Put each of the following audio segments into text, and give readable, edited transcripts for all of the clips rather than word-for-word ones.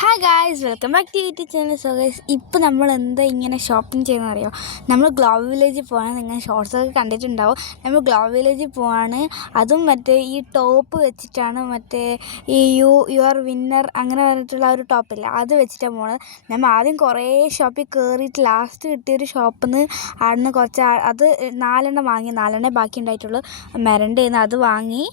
Hi guys, welcome back to YouTube channel. So guys, ഇപ്പോൾ നമ്മൾ എന്താ ഇങ്ങനെ ഷോപ്പിംഗ് ചെയ്യുന്നത് അറിയോ? നമ്മൾ ഗ്ലോബ് വില്ലേജിൽ പോവാണ്. നിങ്ങൾ ഷോർട്സൊക്കെ കണ്ടിട്ടുണ്ടാവും. നമ്മൾ ഗ്ലോബ് വില്ലേജിൽ പോവാണ്. അതും മറ്റേ ഈ ടോപ്പ് വെച്ചിട്ടാണ്, മറ്റേ ഈ യുവർ വിന്നർ അങ്ങനെ പറഞ്ഞിട്ടുള്ള ഒരു ടോപ്പില്ല, അത് വെച്ചിട്ടാണ് പോകുന്നത്. നമ്മൾ ആദ്യം കുറേ ഷോപ്പിൽ കയറിയിട്ട് ലാസ്റ്റ് കിട്ടിയൊരു ഷോപ്പിൽ നിന്ന് അവിടുന്ന് കുറച്ച് അത് 4 വാങ്ങി. 4 ബാക്കി ഉണ്ടായിട്ടുള്ളൂ. മെരണ്ട് ചെയ്യുന്ന അത് വാങ്ങി.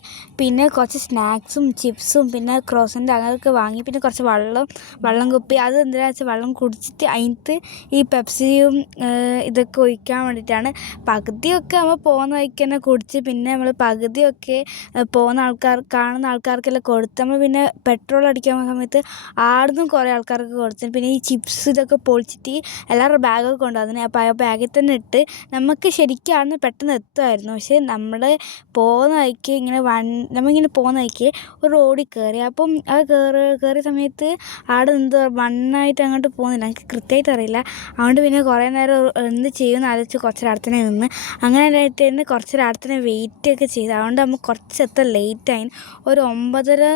പിന്നെ കുറച്ച് സ്നാക്സും ചിപ്സും പിന്നെ ക്രോസൻ്റ് അങ്ങനെയൊക്കെ വാങ്ങി. പിന്നെ കുറച്ച് വെള്ളം കുപ്പി. അത് എന്തിനാണെന്ന് വെച്ചാൽ വെള്ളം കുടിച്ചിട്ട് അതിനകത്ത് ഈ പെപ്സിയും ഇതൊക്കെ ഒഴിക്കാൻ വേണ്ടിയിട്ടാണ്. പകുതിയൊക്കെ നമ്മൾ പോകുന്ന വഴിക്ക് തന്നെ കുടിച്ച്, പിന്നെ നമ്മൾ പകുതിയൊക്കെ കാണുന്ന ആൾക്കാർക്കെല്ലാം കൊടുത്ത്. നമ്മൾ പിന്നെ പെട്രോൾ അടിക്കാൻ പോകുന്ന സമയത്ത് ആടുന്നും കുറേ ആൾക്കാർക്ക് കൊടുത്തു. പിന്നെ ഈ ചിപ്സ് ഇതൊക്കെ പൊളിച്ചിട്ട് എല്ലാവരുടെ ബാഗൊക്കെ കൊണ്ടുവന്നു. അപ്പോൾ ആ ബാഗിൽ തന്നെ ഇട്ട് നമുക്ക് ശരിക്കും പെട്ടെന്ന് എത്തുമായിരുന്നു. പക്ഷേ നമ്മൾ പോകുന്ന വഴിക്ക് നമ്മളിങ്ങനെ പോകുന്ന വഴിക്ക് ഒരു റോഡിൽ കയറി. അപ്പം അത് കയറിയ സമയത്ത് അവിടെ മണ്ണായിട്ട് അങ്ങോട്ട് പോകുന്നില്ല, എനിക്ക് കൃത്യമായിട്ട് അറിയില്ല. അതുകൊണ്ട് പിന്നെ കുറേ നേരം എന്ത് ചെയ്യുമെന്ന് ആലോചിച്ച് കുറച്ചൊരു അടുത്തന്നെ നിന്ന്. അങ്ങനെ ആയിട്ട് തന്നെ കുറച്ചൊരു അടുത്തന്നെ വെയിറ്റൊക്കെ ചെയ്ത്. അതുകൊണ്ട് നമുക്ക് കുറച്ചെത്താൻ ലേറ്റായി. ഒരു 9:30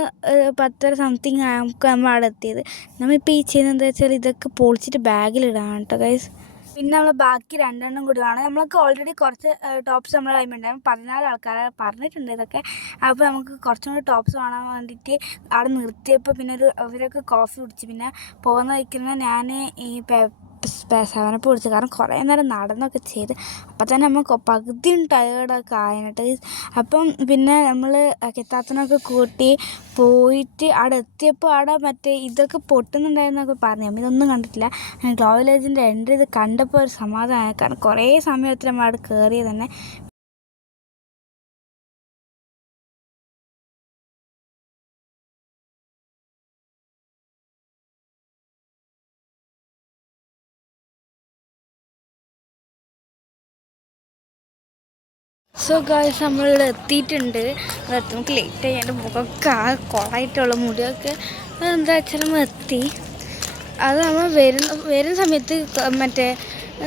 10:30 സംതിങ് നമുക്ക് നമ്മൾ അവിടെ എത്തിയത്. നമ്മളിപ്പോൾ ഈ ചെയ്യുന്നത് എന്താ വെച്ചാൽ ഇതൊക്കെ പൊളിച്ചിട്ട് ബാഗിലിടാണ് കേട്ടോ ഗൈസ്. പിന്നെ നമ്മൾ ബാക്കി 2 കൂടി വേണം. നമ്മൾക്ക് ഓൾറെഡി കുറച്ച് ടോപ്സ് നമ്മൾ കയ്യിലുണ്ടാകും. 14 ആൾക്കാരെ പറഞ്ഞിട്ടുണ്ട് ഇതൊക്കെ. അപ്പോൾ നമുക്ക് കുറച്ചും കൂടി ടോപ്സ് കാണാൻ വേണ്ടിയിട്ട് അവിടെ നിർത്തിയപ്പോൾ പിന്നെ അവരൊക്കെ കോഫി കുടിച്ച്. പിന്നെ പോകുന്ന വയ്ക്കുന്ന ഞാൻ ഈ 7-Up കുടിച്ചു. കാരണം കുറേ നേരം നടന്നൊക്കെ ചെയ്ത്. അപ്പം തന്നെ നമ്മൾ പകുതിയും ടയേർഡൊക്കെ ആയിട്ട്. അപ്പം പിന്നെ നമ്മൾ കിത്താത്തനൊക്കെ കൂട്ടി പോയിട്ട് അവിടെ എത്തിയപ്പോൾ അവിടെ മറ്റേ ഇതൊക്കെ പൊട്ടുന്നുണ്ടായിരുന്നൊക്കെ പറഞ്ഞു. നമ്മൾ ഇതൊന്നും കണ്ടിട്ടില്ല. ഗ്ലോബ് വില്ലേജിൻ്റെ എൻട്രി ഇത് കണ്ടപ്പോൾ ഒരു സമാധാനമായി. കാരണം കുറേ സമയത്തിൽ നമ്മൾ അവിടെ കയറിയത് തന്നെ. സോ ഗായ്സ്, നമ്മളിവിടെ എത്തിയിട്ടുണ്ട്. നമുക്ക് ലേറ്റായി. എൻ്റെ മുഖമൊക്കെ ആ കുളമായിട്ടുള്ള മുടിയൊക്കെ എന്താ വെച്ചാൽ നമ്മൾ എത്തി. അത് നമ്മൾ വരുന്ന സമയത്ത് മറ്റേ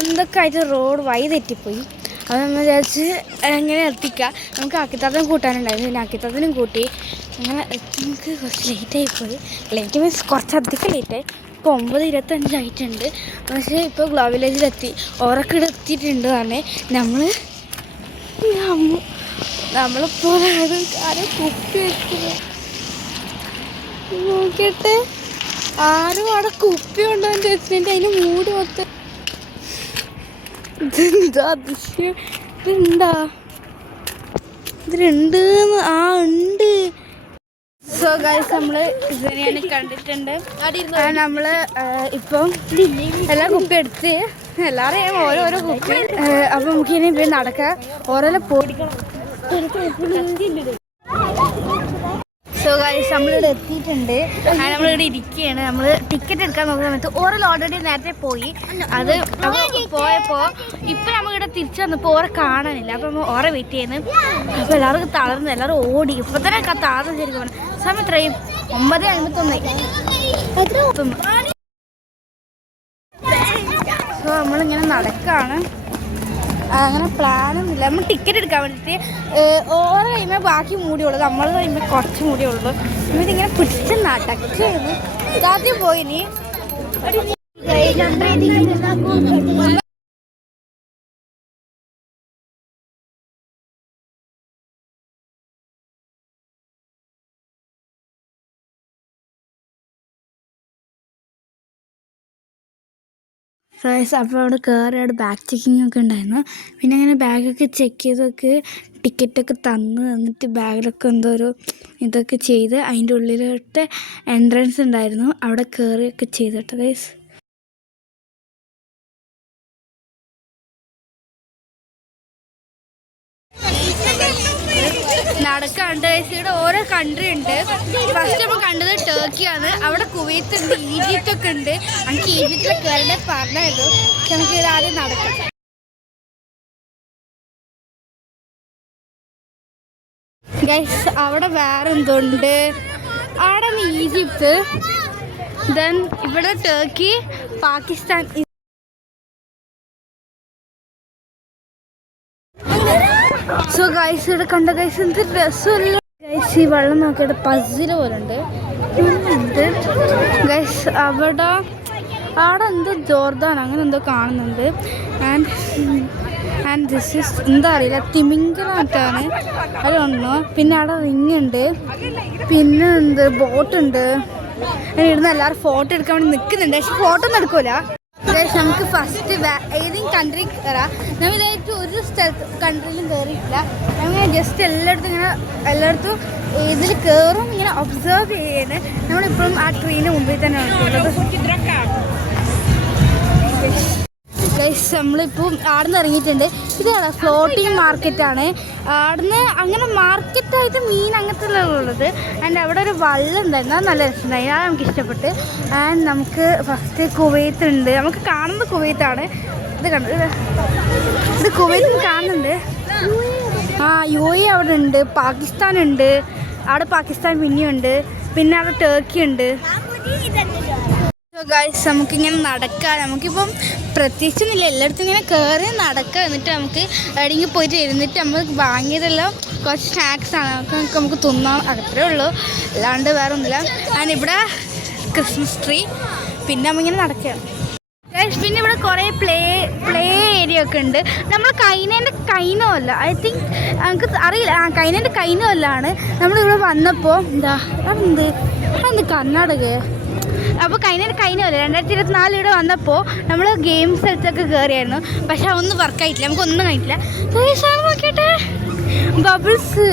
എന്തൊക്കെ ആയിട്ട് റോഡ് വഴി തെറ്റിപ്പോയി. അത് നമ്മൾ വിചാരിച്ച് എങ്ങനെ എത്തിക്കുക. നമുക്ക് അക്കിത്താത്തനും കൂട്ടാനുണ്ടായിരുന്നു. പിന്നെ അക്കിത്താത്തനും കൂട്ടി അങ്ങനെ നമുക്ക് കുറച്ച് ലേറ്റായിപ്പോയി. ലേറ്റ് മീൻസ് കുറച്ചധികം ലേറ്റായി. ഇപ്പോൾ 9:25 ആയിട്ടുണ്ട്. പക്ഷേ ഇപ്പോൾ ഗ്ലോബ് വില്ലേജിലെത്തി. ഓരൊക്കെ എത്തിയിട്ടുണ്ട്. തന്നെ നമ്മളെപ്പോലെ ആരും കുപ്പി വെക്കുന്നത് നോക്കിയിട്ട് ആരും അവിടെ കുപ്പി കൊണ്ടുവന്ന് വെച്ചിട്ട് അതിന് മൂട് മൊത്തം ഇതെന്താ അതിശയം, ഇതെന്താ ഇതിലുണ്ട്. ഉണ്ട്. സോ ഗൈസ്, നമ്മൾ ഇതിനെയാണ് കണ്ടിട്ടുണ്ട്. നമ്മൾ ഇപ്പം എല്ലാ കുപ്പി എടുത്ത് എല്ലാവരെയും ഓരോരോ കുപ്പി. അപ്പം നമുക്ക് ഇനി ഇപ്പോൾ നടക്കാം. ഓരോരോ പോടിക്കണം. സോ ഗൈസ്, നമ്മളിവിടെ എത്തിയിട്ടുണ്ട്. നമ്മളിവിടെ ഇരിക്കുകയാണ്. നമ്മൾ ടിക്കറ്റ് എടുക്കാൻ നോക്കുന്ന സമയത്ത് ഓരോ ഓൾറെഡി നേരത്തെ പോയി. അത് പോയപ്പോൾ ഇപ്പം നമ്മളിവിടെ തിരിച്ചു വന്നപ്പോൾ ഓരോ കാണാനില്ല. അപ്പം നമ്മൾ ഓരോ വെയിറ്റ് ചെയ്യുന്നു. അപ്പോൾ എല്ലാവർക്കും തളർന്നു, എല്ലാവരും ഓടി. ഇപ്പം തന്നെ തളർന്ന് ശരിക്കും പറഞ്ഞു. സമയം എത്രയും 9:51. സോ നമ്മളിങ്ങനെ നടക്കുകയാണ്. അങ്ങനെ പ്ലാനൊന്നുമില്ല. നമ്മൾ ടിക്കറ്റ് എടുക്കാൻ വേണ്ടിയിട്ട് ഓരോ കഴിയുമ്പോൾ ബാക്കി മൂടിയുള്ളൂ, നമ്മൾ കഴിയുമ്പോൾ കുറച്ച് മൂടിയുള്ളൂ. നമ്മളിതിങ്ങനെ പിടിച്ച് നടക്കുകയാണ്. ആദ്യം പോയിനി അപ്പോൾ അവിടെ കയറി അവിടെ ബാഗ് ചെക്കിങ് ഒക്കെ ഉണ്ടായിരുന്നു. പിന്നെ അങ്ങനെ ബാഗൊക്കെ ചെക്ക് ചെയ്തൊക്കെ ടിക്കറ്റൊക്കെ തന്നിട്ട് ബാഗിലൊക്കെ എന്തോ ഒരു ഇതൊക്കെ ചെയ്ത് അതിൻ്റെ ഉള്ളിലോട്ട് എൻട്രൻസ് ഉണ്ടായിരുന്നു. അവിടെ കയറിയൊക്കെ ചെയ്തിട്ട് ഗൈസ്. നടക്കാണ്ട് ഇവിടെ ഓരോ കൺട്രി ഉണ്ട്. ഫസ്റ്റ് നമ്മൾ കണ്ടത് ടർക്കിയാണ്. അവിടെ കുവൈത്ത് ഉണ്ട്, ഈജിപ്റ്റ് ഒക്കെ ഉണ്ട്. നമുക്ക് ഈജിപ്തിൽ കയറേണ്ടത് പറഞ്ഞായിരുന്നു. നമുക്ക് ഇത് ആദ്യം നടക്കാം. ഗൈസ്, അവിടെ വേറെ എന്തുണ്ട്. അവിടെ ഈജിപ്ത്, ദെൻ ഇവിടെ ടർക്കി, പാകിസ്ഥാൻ. സോ ഗൈസ് ഇവിടെ കണ്ട ഗൈസ് എന്ത് രസമല്ല ഗൈസ്. ഈ വെള്ളം നോക്കിയിട്ട് പസിൽ പോലെ ഉണ്ട്. ഗൈസ് അവിടെ എന്തോ ജോർദാൻ അങ്ങനെ എന്തോ കാണുന്നുണ്ട്. ആൻഡ് ദിസ് ഈസ് എന്താ അറിയില്ല, തിമിംഗലമായിട്ടാണ് അത് വന്നു. പിന്നെ അവിടെ റിങ് ഉണ്ട്, പിന്നെ എന്ത് ബോട്ടുണ്ട്. ഇവിടുന്ന് എല്ലാവരും ഫോട്ടോ എടുക്കാൻ വേണ്ടി നിൽക്കുന്നുണ്ട്. പക്ഷെ ഫോട്ടോ ഒന്നും എടുക്കൂല. നമുക്ക് ഫസ്റ്റ് ഏതെങ്കിലും കൺട്രി കയറാം. നമ്മൾ ഇതായിട്ട് ഒരു കൺട്രിയിലും കയറിയിട്ടില്ല. നമ്മൾ ജസ്റ്റ് എല്ലായിടത്തും ഇതിൽ കയറും, ഇങ്ങനെ ഒബ്സർവ് ചെയ്യാണ്. നമ്മളിപ്പോഴും ആ ട്രെയിനിന് മുമ്പിൽ തന്നെ ഉള്ളത്. ഗൈസ് നമ്മളിപ്പോൾ ആടുന്ന് ഇറങ്ങിയിട്ടുണ്ട്. ഇതാണ് ഫ്ലോട്ടിങ് മാർക്കറ്റാണ്. ആടുന്ന് അങ്ങനെ മാർക്കറ്റായിട്ട് മീൻ അങ്ങനത്തെ ഉള്ളത്. ആൻഡ് അവിടെ ഒരു വള്ളം ഉണ്ടായിരുന്നു, അത് നല്ല രസമുണ്ടായി, അത് നമുക്ക് ഇഷ്ടപ്പെട്ട്. ആൻഡ് നമുക്ക് ഫസ്റ്റ് കുവൈത്ത് ഉണ്ട്. നമുക്ക് കാണുന്നത് കുവൈത്താണ്. ഇത് കണ്ടത്, ഇത് കുവൈത്ത് കാണുന്നുണ്ട്. UAE അവിടെ ഉണ്ട്, പാകിസ്ഥാൻ ഉണ്ട്. അവിടെ പാകിസ്ഥാൻ പിന്നെയുണ്ട്, പിന്നെ അവിടെ ടർക്കി ഉണ്ട്. ഗൈസ് നമുക്കിങ്ങനെ നടക്കാം. നമുക്കിപ്പം പ്രത്യേകിച്ചൊന്നുമില്ല, എല്ലായിടത്തും ഇങ്ങനെ കയറി നടക്കുക. എന്നിട്ട് നമുക്ക് എവിടെയെങ്കിലും പോയിട്ട് ഇരുന്നിട്ട് നമ്മൾ വാങ്ങിയതെല്ലാം കുറച്ച് സ്നാക്സാണ്, നമുക്ക് തിന്നാം, അത്രേ ഉള്ളൂ, അല്ലാണ്ട് വേറെ ഒന്നുമില്ല. ആൻഡ് ഇവിടെ ക്രിസ്മസ് ട്രീ. പിന്നെ നമ്മളിങ്ങനെ നടക്കുക ഗൈസ്. പിന്നെ ഇവിടെ കുറേ പ്ലേ ഏരിയ ഒക്കെ ഉണ്ട്. നമ്മൾ കൈനോ അല്ല, ഐ തിങ്ക് നമുക്ക് അറിയില്ല, കൈനേൻ്റെ കൈനോ അല്ലാണ്. നമ്മളിവിടെ വന്നപ്പോൾ അതെന്ത് കർണാടക. അപ്പോൾ കൈനല്ല 2024 ഇവിടെ വന്നപ്പോൾ നമ്മൾ ഗെയിം സ്ഥലത്തൊക്കെ കയറിയായിരുന്നു. പക്ഷെ അതൊന്നും വർക്കായിട്ടില്ല, നമുക്കൊന്നും കഴിയിട്ടില്ല. നോക്കിയിട്ട് ബബിൾസ്.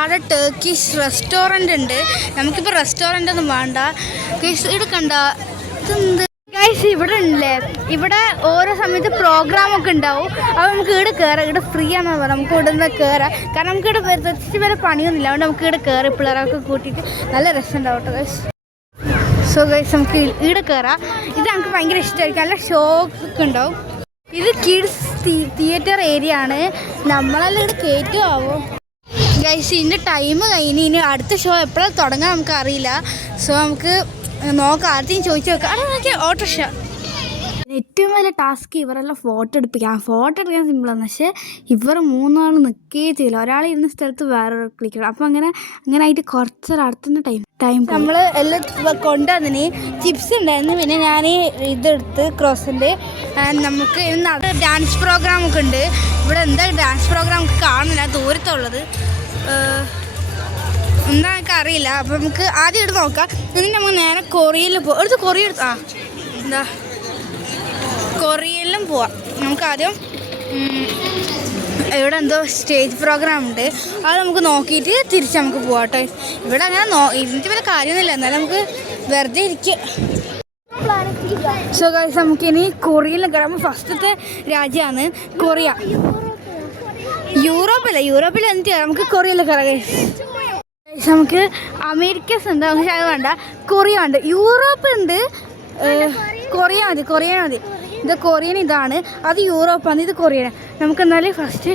അവിടെ ടർക്കിഷ് റെസ്റ്റോറൻ്റ് ഉണ്ട്. നമുക്കിപ്പോൾ റെസ്റ്റോറൻ്റ് ഒന്നും വേണ്ട. ഇവിടെ കണ്ട ഇതെന്ത് ഗൈസ്, ഇവിടെ ഉണ്ടല്ലേ, ഇവിടെ ഓരോ സമയത്ത് പ്രോഗ്രാമൊക്കെ ഉണ്ടാവും. അപ്പോൾ നമുക്ക് ഇവിടെ കയറാം. ഇവിടെ ഫ്രീ ആണെന്ന് പറയാം, നമുക്ക് ഇവിടെ നിന്ന് കയറാം. കാരണം നമുക്ക് ഇവിടെ പ്രത്യേകിച്ച് വരെ പണിയൊന്നുമില്ല. അതുകൊണ്ട് നമുക്ക് ഇവിടെ കയറി പിള്ളേരൊക്കെ കൂട്ടിയിട്ട് നല്ല രസമുണ്ടാവും കേട്ടോ ഗൈസ്. സോ ഗൈസ് നമുക്ക് ഇവിടെ കയറാം. ഇത് നമുക്ക് ഭയങ്കര ഇഷ്ടമായിരിക്കും, നല്ല ഷോ ഒക്കെ ഉണ്ടാവും. ഇത് കിഡ്സ് തിയേറ്റർ ഏരിയ ആണ്. നമ്മളെല്ലാം ഇവിടെ കയറ്റുമാവും ഗൈസ്. ഇതിൻ്റെ ടൈം കഴിഞ്ഞ് ഇനി അടുത്ത ഷോ എപ്പോഴാണ് തുടങ്ങാൻ നമുക്ക് അറിയില്ല. സോ നമുക്ക് നോക്കാം, ആദ്യം ചോദിച്ചു നോക്കാം. അവിടെ നോക്കിയാൽ ഓട്ടോറിക്ഷ. ഏറ്റവും വലിയ ടാസ്ക് ഇവരെല്ലാം ഫോട്ടോ എടുപ്പിക്കാം. ഫോട്ടോ എടുക്കാൻ സിമ്പിളാണ്, പക്ഷേ ഇവർ മൂന്നാൾ നിൽക്കുകയേ ചെയ്യില്ല. ഒരാൾ ഇരുന്ന സ്ഥലത്ത് വേറൊരു ക്ലിക്കണം. അപ്പോൾ അങ്ങനെ ആയിട്ട് കുറച്ചൊരടുത്തുന്ന ടൈം നമ്മൾ എല്ലാം കൊണ്ടുവന്നിന്. ചിപ്സ് ഉണ്ടായിരുന്നു, പിന്നെ ഞാൻ ഇതെടുത്ത് ക്രോസിൻ്റെ. നമുക്ക് ഇന്ന് ഡാൻസ് പ്രോഗ്രാമൊക്കെ ഉണ്ട്. ഇവിടെ എന്താ ഡാൻസ് പ്രോഗ്രാം കാണുന്നില്ല, ദൂരത്തുള്ളത് എന്താ എനിക്ക് അറിയില്ല. അപ്പോൾ നമുക്ക് ആദ്യം എടുത്ത് നോക്കാം. എന്നിട്ട് നമുക്ക് നേരെ കൊറിയയിൽ പോകാം. എടുത്ത് കൊറിയ കൊറിയയിലും പോവാം. നമുക്കാദ്യം ഇവിടെ എന്തോ സ്റ്റേജ് പ്രോഗ്രാം ഉണ്ട്, അത് നമുക്ക് നോക്കിയിട്ട് തിരിച്ച് നമുക്ക് പോവാം കേട്ടോ. ഇവിടെ അങ്ങനെ ഇരുന്നിട്ട് വല്ല കാര്യമൊന്നുമില്ല, എന്നാലും നമുക്ക് വെറുതെ ഇരിക്കുക. സോ ഗൈസ് നമുക്കിനി കൊറിയയിൽ കയറാം. ഫസ്റ്റത്തെ രാജ്യമാണ് കൊറിയ. യൂറോപ്പിൽ എന്നിട്ട് നമുക്ക് കൊറിയയിൽ കയറാം ഗൈസ്. നമുക്ക് അമേരിക്കസ് ഉണ്ട്, പക്ഷെ അത് വേണ്ട. കൊറിയ ഉണ്ട്, യൂറോപ്പ് ഉണ്ട്, കൊറിയ മതി. ഇത് കൊറിയൻ, ഇതാണ് അത് യൂറോപ്പാണ്, ഇത് കൊറിയൻ. നമുക്ക് എന്നാലും ഫസ്റ്റ്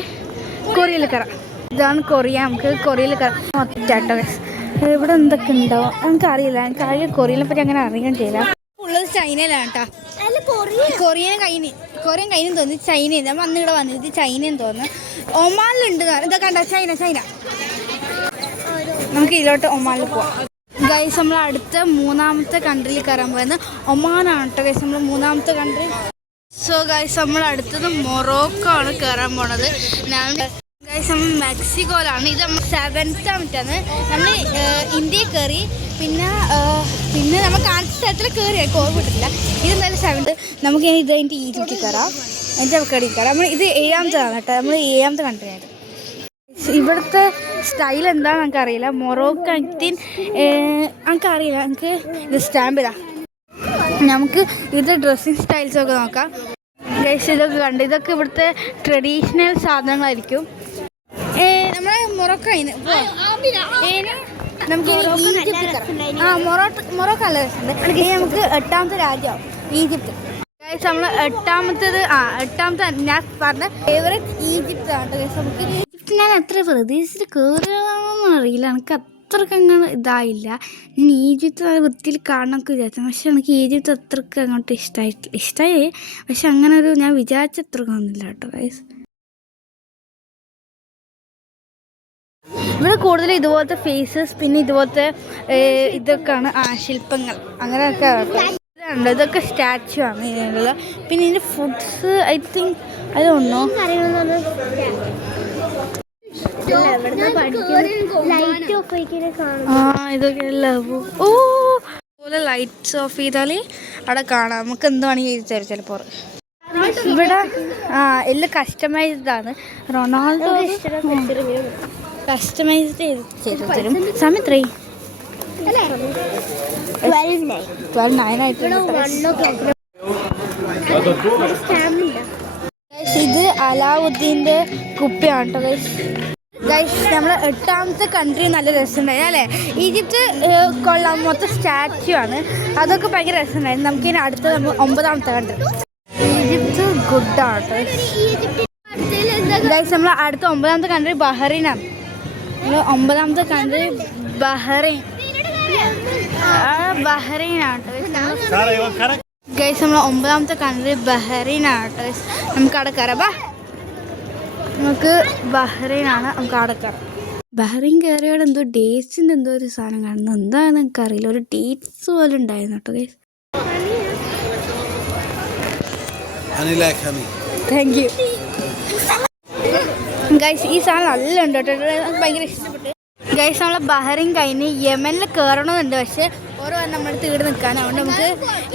കൊറിയയിൽ കയറാം. ഇതാണ് കൊറിയ, നമുക്ക് കൊറിയയിൽ കയറാം. ഒറ്റാട്ടോ ഇവിടെ എന്തൊക്കെ ഉണ്ടാവും നമുക്കറിയില്ല. എനിക്ക് ആകെ കൊറിയനെ പറ്റി അങ്ങനെ അറിയാൻ ചെയ്യില്ല. ഉള്ളത് ചൈനയിലാണ് കേട്ടോ. കൊറിയൻ കഴിഞ്ഞു തോന്നി, ചൈനയിൽ നമ്മൾ അന്ന് ഇവിടെ വന്നത് ചൈനയെന്ന് തോന്നുന്നു. ഒമാനിലുണ്ട്, ഇതൊക്കെ കണ്ടോ ചൈന. നമുക്ക് ഇതിലോട്ട് ഒമാനിൽ പോവാം ഗൈസ്. നമ്മൾ അടുത്ത മൂന്നാമത്തെ കൺട്രിയിൽ കയറാൻ പോകുന്നത് ഒമാനാണ് കേട്ടോ ഗൈസ്, നമ്മൾ മൂന്നാമത്തെ കൺട്രി. സോ ഗൈസ് നമ്മൾ അടുത്തത് മൊറോക്കോ ആണ് കയറാൻ പോണത്. ഗൈസ് നമ്മൾ മെക്സിക്കോയിലാണ്. ഇത് നമ്മൾ 7th നമ്മൾ ഇന്ത്യയിൽ കയറി. പിന്നെ നമ്മൾ കാണിച്ച സ്ഥലത്തിൽ കയറിയാൽ ഓർമ്മിട്ടില്ല. ഇത് എന്തായാലും 7th. നമുക്ക് ഇനി ഇത് കഴിഞ്ഞിട്ട് ഈജിപ്തിൽ കയറാം, എൻ്റെ കടയിൽ കയറാം. നമ്മൾ ഇത് 7th കേട്ടോ, നമ്മൾ 7th കൺട്രിയായിട്ട്. ഇവിടുത്തെ സ്റ്റൈൽ എന്താണെന്ന് നമുക്കറിയില്ല. മൊറോക്കൻ നമുക്കറിയില്ല. നമുക്ക് ഇത് സ്റ്റാമ്പ് ഇതാ. നമുക്ക് ഇത് ഡ്രസ്സിങ് സ്റ്റൈൽസൊക്കെ നോക്കാം ഗൈസ്. ഇതൊക്കെ കണ്ട്, ഇതൊക്കെ ഇവിടുത്തെ ട്രഡീഷണൽ സാധനങ്ങളായിരിക്കും. നമ്മളെ മൊറോക്കോ നമുക്ക് മൊറോക്കോ നല്ല രസമുണ്ട്. ഇനി നമുക്ക് 8ാമത്തെ രാജ്യമാവും ഈജിപ്ത് ഗൈസ്. നമ്മൾ എട്ടാമത്തെ ഞാൻ പറഞ്ഞ ഫേവറേറ്റ് ഈജിപ്ത് ആണ് ഗൈസ്. നമുക്ക് ഞാൻ അത്ര പ്രതീക്ഷിച്ചിട്ട് കയറുകയാണെന്നൊന്നും അറിയില്ല, എനിക്ക് അത്രയ്ക്ക് അങ്ങനെ ഇതായില്ല. ഞാൻ ഈജിപ്ത് നല്ല വൃത്തിയിൽ കാണണമെന്നൊക്കെ വിചാരിച്ചു, പക്ഷെ എനിക്ക് ഈജിപ്ത് അത്രയ്ക്ക് അങ്ങോട്ട് ഇഷ്ടമായി. പക്ഷെ അങ്ങനെ ഞാൻ വിചാരിച്ച അത്രയ്ക്ക് ഒന്നുമില്ല കേട്ടോ ഗൈസ്. ഇവിടെ കൂടുതൽ ഇതുപോലത്തെ ഫേസസ് പിന്നെ ഇതുപോലത്തെ ഇതൊക്കെയാണ് ശില്പങ്ങൾ അങ്ങനെയൊക്കെ ഉണ്ട്. ഇതൊക്കെ സ്റ്റാച്ചു ആണ് ഇതിനുള്ള. പിന്നെ ഇതിൻ്റെ ഫുഡ്സ് ഐ തിങ്ക് അതൊന്നോ ഇതൊക്കെ ഓ പോലെ ലൈറ്റ്സ് ഓഫ് ചെയ്താൽ അവിടെ കാണാം. നമുക്ക് എന്ത് വേണമെങ്കിൽ ചെയ്ത് തരും ചിലപ്പോൾ. ഇവിടെ എല്ലാം കസ്റ്റമൈസ്ഡ് ആണ്. റൊണാൾഡോ കസ്റ്റമൈസ്ഡ് ചെയ്ത് തരും. സമയം 12:09 ആയിട്ടുണ്ട്. ഇത് അലാവുദ്ദീൻ്റെ കുപ്പിയാണ് കേട്ടോ ഗൈസ്. നമ്മൾ 8ാമത്തെ കൺട്രി നല്ല രസമുണ്ടായിരുന്നു അല്ലേ? ഈജിപ്റ്റ് കൊള്ളാം, മൊത്തം സ്റ്റാച്യു ആണ്. അതൊക്കെ ഭയങ്കര രസമുണ്ടായിരുന്നു. നമുക്കിനി അടുത്ത 9ാമത്തെ കൺട്രി ഈജിപ്റ്റ് ഗുഡാണ് ഗൈസ്. നമ്മൾ അടുത്ത 9ാമത്തെ കൺട്രി ബഹ്റൈനാണ്. 9ാമത്തെ കൺട്രി ബഹ്റൈനാണ് ഗൈസ്. നമ്മൾ 9ാമത്തെ കൺട്രി ബഹ്റൈനാണ്. നമുക്ക് അവിടെ കയറാം. നമുക്ക് ബഹ്റൈനാണ്, നമുക്ക് അവിടെ കയറാം. ബഹ്റൈൻ കയറിയോടെ എന്തോ ഡേറ്റ്സിൻ്റെ എന്തോ ഒരു സാധനം കാണുന്നു. എന്താണെന്ന് എനിക്കറിയില്ല. ഒരു ഡേറ്റ്സ് പോലെ ഉണ്ടായിരുന്നു കേട്ടോ ഗൈസ്. Thank you guys. ഈ സാധനം നല്ല ഉണ്ട് കേട്ടോ, ഭയങ്കര ഇഷ്ടപ്പെട്ടു ഗൈസ്. നമ്മൾ ബഹ്റൈൻ കഴിഞ്ഞ് യമനിൽ കയറണമെന്നുണ്ട്. പക്ഷേ ഓരോ നമ്മുടെ തീട് നിൽക്കാൻ. അതുകൊണ്ട് നമുക്ക്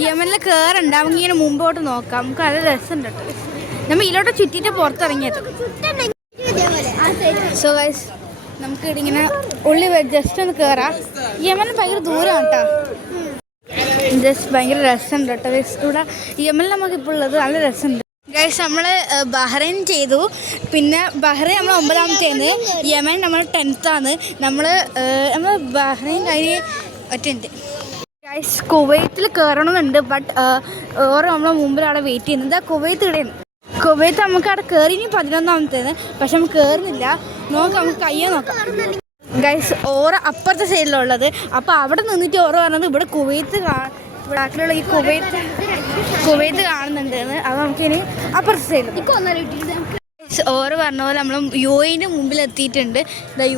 യമനിൽ കയറണ്ട. നമുക്ക് ഇങ്ങനെ മുമ്പോട്ട് നോക്കാം. നമുക്ക് നല്ല രസമുണ്ട് കേട്ടോ. നമ്മൾ ഇതിലോട്ട് ചുറ്റിയിട്ട് പുറത്തിറങ്ങിയത്. സോ ഗൈസ് നമുക്ക് ഇങ്ങനെ ഉള്ളി ജസ്റ്റ് ഒന്ന് കയറാം. യമനിൽ ഭയങ്കര ദൂരമാണ് കേട്ടോ. ജസ്റ്റ് ഭയങ്കര രസമുണ്ട് കേട്ടോ ഗൈസ്. ഇവിടെ യമനിൽ നമുക്കിപ്പോൾ ഉള്ളത് നല്ല രസമുണ്ട് ഗൈസ്. നമ്മൾ ബഹ്റൈൻ ചെയ്തു. പിന്നെ ബഹ്റൈൻ നമ്മൾ 9ാമത്തേന്ന്, യമൻ നമ്മൾ 10th നമ്മൾ ബഹ്റൈൻ കഴിഞ്ഞ് ഒറ്റയുണ്ട് ഗൈസ്. കുവൈത്തിൽ കയറണമെന്നുണ്ട്. ബട്ട് ഓരോ നമ്മളെ മുമ്പിൽ അവിടെ വെയിറ്റ് ചെയ്യുന്നത്. കുവൈത്ത് ഇവിടെയാണ്. കുവൈത്ത് നമുക്ക് അവിടെ കയറി 11ാമത്തേന്ന്. പക്ഷെ നമുക്ക് കയറുന്നില്ല. നോക്കാം, നമുക്ക് കയ്യെ നോക്കാം ഗൈസ്. ഓരോ അപ്പുറത്തെ സൈഡിലുള്ളത്. അപ്പോൾ അവിടെ നിന്നിട്ട് ഓരോ പറഞ്ഞത് ഇവിടെ കുവൈത്ത് ഇവിടെയുള്ള ഈ കുവൈത്ത് കാണുന്നുണ്ടെന്ന്. അത് നമുക്കിനി അപ്പുറത്തെ സൈഡിൽ ഓരോ പറഞ്ഞ പോലെ നമ്മൾ UAE മുമ്പിൽ എത്തിയിട്ടുണ്ട്.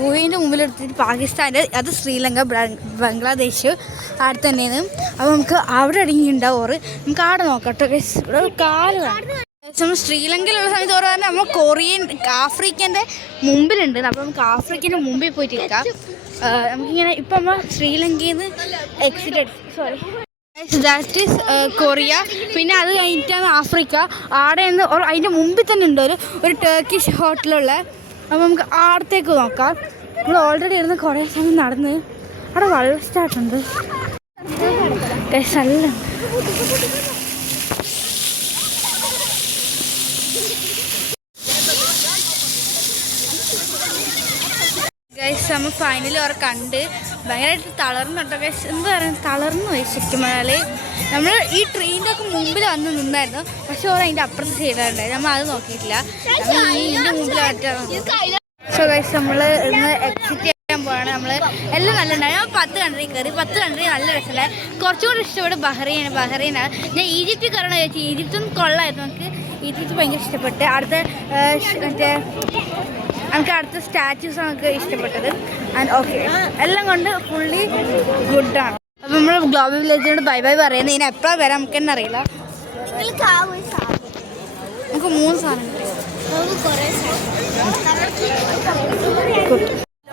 UAE മുമ്പിലെത്തിയിട്ട് പാകിസ്ഥാൻ്റെ, അത് ശ്രീലങ്ക, ബംഗ്ലാദേശ് അവിടെ തന്നെയാണ്. അപ്പോൾ നമുക്ക് അവിടെ അടങ്ങിയിട്ടുണ്ടാവും. നമുക്ക് അവിടെ നോക്കാം കേട്ടോ ഗൈസ്. ഇവിടെ കാല് കാണാം. നമ്മൾ ശ്രീലങ്കയിലുള്ള സമയത്ത് ഓരോ പറഞ്ഞാൽ നമ്മൾ കൊറിയൻ ആഫ്രിക്കൻ്റെ മുമ്പിലുണ്ട്. അപ്പോൾ നമുക്ക് ആഫ്രിക്കൻ്റെ മുമ്പിൽ പോയിട്ട് ഇരിക്കാം. നമുക്കിങ്ങനെ ഇപ്പം നമ്മൾ ശ്രീലങ്കയിൽ നിന്ന് എക്സിറ്റ് ദാറ്റ് ഈസ് കൊറിയ. പിന്നെ അത് കഴിഞ്ഞിട്ടാണ് ആഫ്രിക്ക. അവിടെ നിന്ന് അതിൻ്റെ മുമ്പിൽ തന്നെ ഉണ്ട് ഒരു ടർക്കിഷ് ഹോട്ടലുള്ള. അപ്പോൾ നമുക്ക് അവിടത്തേക്ക് നോക്കാം. നമ്മൾ ഓൾറെഡി ഇരുന്ന് കുറേ സമയം നടന്ന് അവിടെ വെള്ളം സ്റ്റാർട്ടുണ്ട്. നല്ല ഗൈസ് നമ്മൾ ഫൈനലി അവരെ കണ്ട് ഭയങ്കരമായിട്ട് തളർന്നുണ്ടോ ഗൈസ്. എന്താ പറയുക, തളർന്നു പോയി ശരിക്കും പറഞ്ഞാൽ. നമ്മൾ ഈ ട്രെയിനിൻ്റെ ഒക്കെ മുമ്പിൽ വന്ന് നിന്നായിരുന്നു. പക്ഷെ ഓരോ അതിൻ്റെ അപ്പുറത്തെ സൈഡുണ്ടായിരുന്നു. നമ്മൾ അത് നോക്കിയിട്ടില്ല. നമ്മൾ ഇതിൻ്റെ മുമ്പിൽ പറ്റാൻ. സോ ഗൈസ് നമ്മൾ ഇന്ന് എക്സിറ്റ് ചെയ്യാൻ പോവാണ്. നമ്മൾ എല്ലാം നല്ല ഉണ്ടായിരുന്നു. നമ്മൾ 10 കൺട്രി കയറി. 10 കൺട്രി നല്ല രസമില്ല. കുറച്ചുകൂടി ഇഷ്ടപ്പെട്ടു ബഹ്റൈനാണ്. ഞാൻ ഈജിപ്തിൽ കയറണം ചോദിച്ചു. ഈജിപ്തും കൊള്ളായിരുന്നു. നമുക്ക് ഈജിപ്ത് ഭയങ്കര ഇഷ്ടപ്പെട്ട്. നമുക്ക് അടുത്ത സ്റ്റാച്യൂസ് നമുക്ക് ഇഷ്ടപ്പെട്ടത്. ആൻഡ് ഓക്കെ എല്ലാം കൊണ്ട് ഫുള്ളി ഗുഡാണ്. അപ്പം നമ്മൾ ഗ്ലോബൽ വില്ലേജിനോട് ബൈ ബൈ പറയുന്നത്. ഇനി എപ്പോഴാണ് വരാം നമുക്ക് തന്നെ അറിയില്ല. നമുക്ക് 3 സാധനം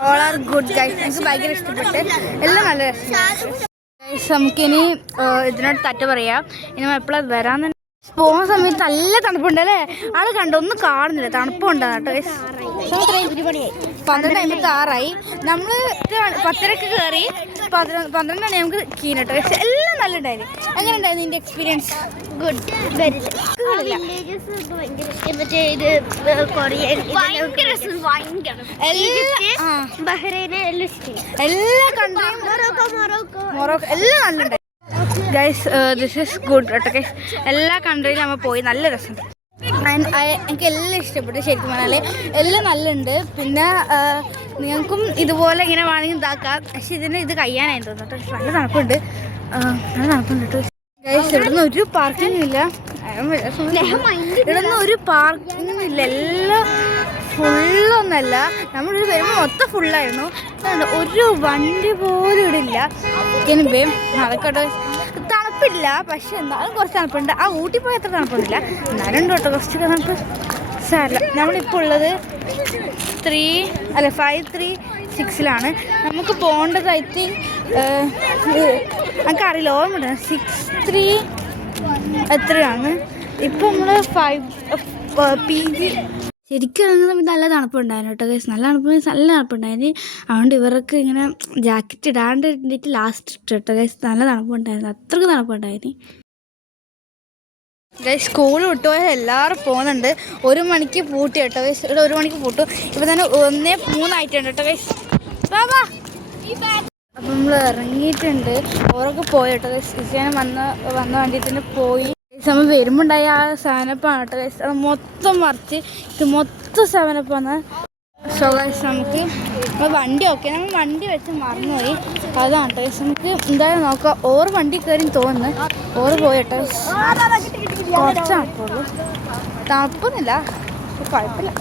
ഓൾ ആർ ഗുഡ് ഗൈസ്. എനിക്ക് ഭയങ്കര ഇഷ്ടപ്പെട്ട്. എല്ലാം നല്ല രസം ഗൈസ്. നമുക്കിനി ഇതിനോട് തറ്റ പറയാം. ഇനി നമ്മൾ എപ്പോഴാണ് വരാമെന്ന്. പോകുന്ന സമയത്ത് നല്ല തണുപ്പുണ്ട് അല്ലേ? ആൾ കണ്ടോ, ഒന്നും കാണുന്നില്ല. തണുപ്പുണ്ടാകും കേട്ടോ. 12:56 നമ്മൾ 10:00 കയറി. 12 മണി നമുക്ക് കീനട്ടോ. പക്ഷെ എല്ലാം നല്ല ഉണ്ടായിരുന്നു. എങ്ങനെ ഉണ്ടായിരുന്നു നിന്റെ എക്സ്പീരിയൻസ്? ഗുഡ്, വെരി എല്ലാ കൺട്രിയും മൊറോക്കോ എല്ലാം നല്ല ഉണ്ടായിരുന്നു ഗൈസ്. ദിസ് ഈസ് ഗുഡ് കേട്ടോ ഗൈസ്. എല്ലാ കൺട്രിയിലും നമ്മൾ പോയി, നല്ല രസമുണ്ട്. എനിക്ക് എല്ലാം ഇഷ്ടപ്പെട്ടു ശരിക്കും പറഞ്ഞാൽ. എല്ലാം നല്ലുണ്ട്. പിന്നെ നിങ്ങൾക്കും ഇതുപോലെ ഇങ്ങനെ വേണമെങ്കിൽ ഇതാക്കാം. പക്ഷെ ഇത് കഴിയാനായി തോന്നുന്നു കേട്ടോ. നല്ല തണുപ്പുണ്ട്. നല്ല തണുപ്പുണ്ട് കേട്ടോ ഗൈസ്. ഇവിടുന്ന് ഒരു പാർക്കിംഗ് ഇല്ല. ഇവിടുന്ന് ഒരു പാർക്കിംഗ് ഇല്ല. എല്ലാം ഫുള്ളൊന്നല്ല, നമ്മളിവിടെ വരുമ്പോൾ മൊത്തം ഫുള്ളായിരുന്നു. ഒരു വണ്ടി പോലും ഇവിടെ ഇല്ല. എനിവേ അതൊക്കെ തണുപ്പില്ല, പക്ഷെ എന്നാലും കുറച്ച് തണുപ്പുണ്ട്. ആ ഊട്ടി പോയി അത്ര തണുപ്പൊന്നുമില്ല, എന്നാലും ഉണ്ട് കേട്ടോ കുറച്ചൊക്കെ തണുപ്പ്. സാരമില്ല. നമ്മളിപ്പോൾ ഉള്ളത് 536 നമുക്ക് പോകേണ്ടതായിട്ട്. നമുക്കറിയില്ല, ഓർമ്മ 63 എത്രയാണ്. ഇപ്പം നമ്മൾ 5 PG. ശരിക്കും ഇറങ്ങുന്ന സമയത്ത് നല്ല തണുപ്പുണ്ടായിരുന്നു കേട്ടോ ഗൈസ്. നല്ല തണുപ്പുണ്ടായിരുന്നു. അതുകൊണ്ട് ഇവർക്ക് ഇങ്ങനെ ജാക്കറ്റ് ഇടാണ്ട് ഇരുന്നിട്ട് ലാസ്റ്റ് ഇട്ടു കേട്ടോ ഗൈസ്. നല്ല തണുപ്പുണ്ടായിരുന്നു, അത്രയ്ക്ക് തണുപ്പുണ്ടായിരുന്നു ഗൈസ്. സ്കൂൾ വിട്ടുപോയാൽ എല്ലാവരും പോകുന്നുണ്ട്. 1 മണിക്ക് പൂട്ടി കേട്ടോ ഗൈസ്. ഇവിടെ 1 മണിക്ക് പൂട്ടും. ഇപ്പോൾ തന്നെ 1:03 കേട്ടോ ഗൈസ്. അപ്പം നമ്മൾ ഇറങ്ങിയിട്ടുണ്ട്. ഓരൊക്കെ പോയി കേട്ടോ ഗൈസ്. ഇസേനെ വന്ന വണ്ടിയിൽ പോയി. നമ്മൾ വരുമ്പോണ്ടായ ആ സാധനപ്പാണ് കേട്ടോ ഗൈസ്. അത് മൊത്തം മറിച്ച് ഇത് മൊത്തം സാധനപ്പാണ്. സോ ഗൈസ് നമുക്ക് വണ്ടി നമ്മൾ വണ്ടി വെച്ച് മറന്നുപോയി. അതാണ് കേട്ടോ ഗൈസ്. നമുക്ക് എന്തായാലും നോക്കാം. ഓറ് വണ്ടി കയറി തോന്നുന്നു. ഓറ് പോയി കേട്ടോ ഗൈസ്. കുറച്ച് തണുപ്പുള്ളൂ, തണുപ്പൊന്നുമില്ല, കുഴപ്പമില്ല.